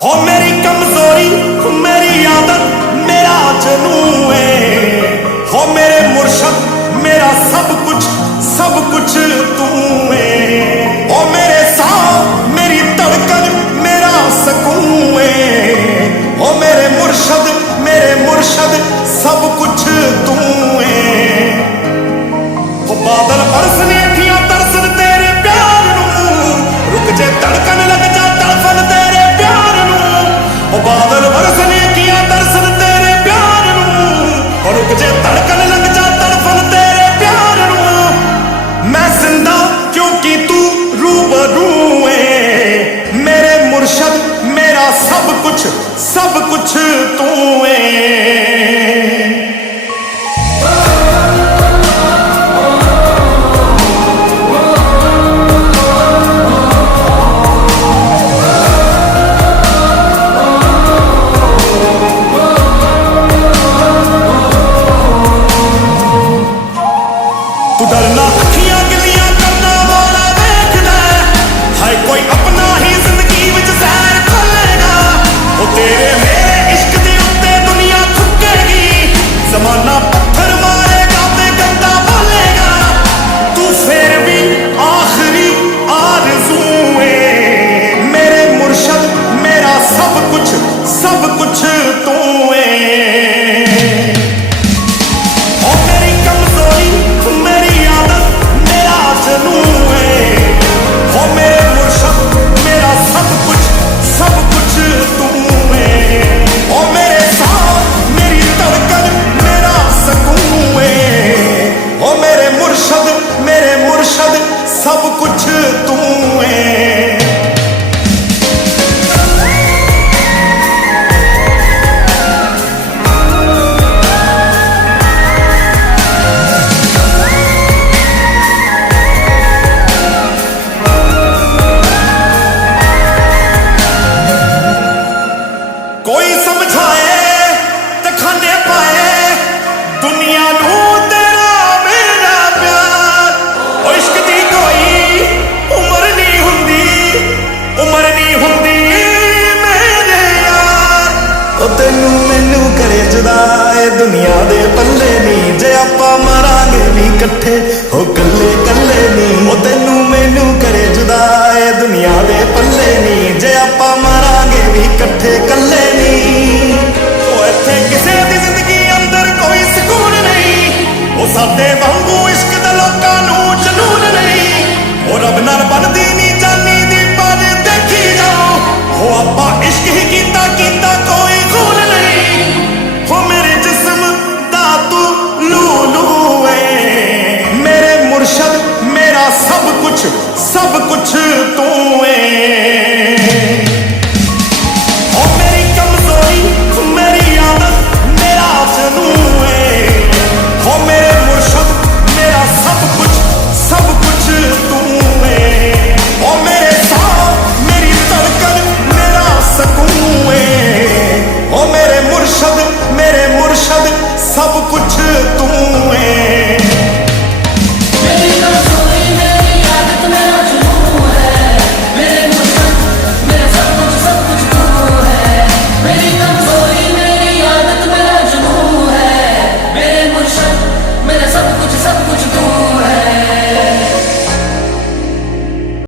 हो मेरी कमजोरी मेरी आदत मेरा जनू है। हो मेरे मुर्शद मेरा सब कुछ तू है। हो मेरे सांस मेरी धड़कन मेरा सकून है। हो मेरे मुर्शद सब कुछ तू है। हो बादल बरसने अखियां तरसन तेरे प्यार नू, रुक जे धड़कन लग जा तड़फन तेरे प्यार नू। हो बादल बरसने अखियां तरसन तेरे प्यार नू, और रुक जे धड़कन लग जा तड़फन तेरे प्यार नू। मैं जिंदा क्योंकि तू रूबरू है। मेरे मुर्शद मेरा सब कुछ तू है। तू डरना अखियां गिलियां करना वाला देखदा है कोई अपना ही जिंदगी विच सैर खोलेगा। ओ तेरे मेरे इश्क दे उत्ते दुनिया थुकेगी, जमाना पत्थर मारेगा ते गंदा बोलेगा। तू फिर भी आखिरी आरज़ू है। मेरे मुर्शद मेरा सब कुछ तू है। मेरे मुर्शद सब कुछ तू है। कोई समझाए ते खाने पाए दुनिया नू तेरा मेरा प्यार। ओ इश्क दी कोई उम्र नहीं हुंदी मेरे यार। ओ तेनू मैनू करे जुदा ए दुनिया दे पल्ले नहीं, जे आपां मरांगे भी कट्ठे हो कल्ले कल्ले नहीं। ओ तेनू मैनू करे जुदा ए दुनिया दे पल्ले नहीं, जे आपां मरांगे भी कट्ठे कल्ले नहीं। ओ इत्थे किसे दी जिंदगी अंदर कोई सुकून नहीं, ओ साडे वांगू इश्क दा लोकां नू जनून नहीं। ओ रब नाल बनदी नहीं जानी दी पर देखी जाओ, ओ आपां इश्क ही कीता कोई खून नहीं। हो मेरे जिस्म दा तू लूलू है। मेरे मुर्शद मेरा सब कुछ तू है।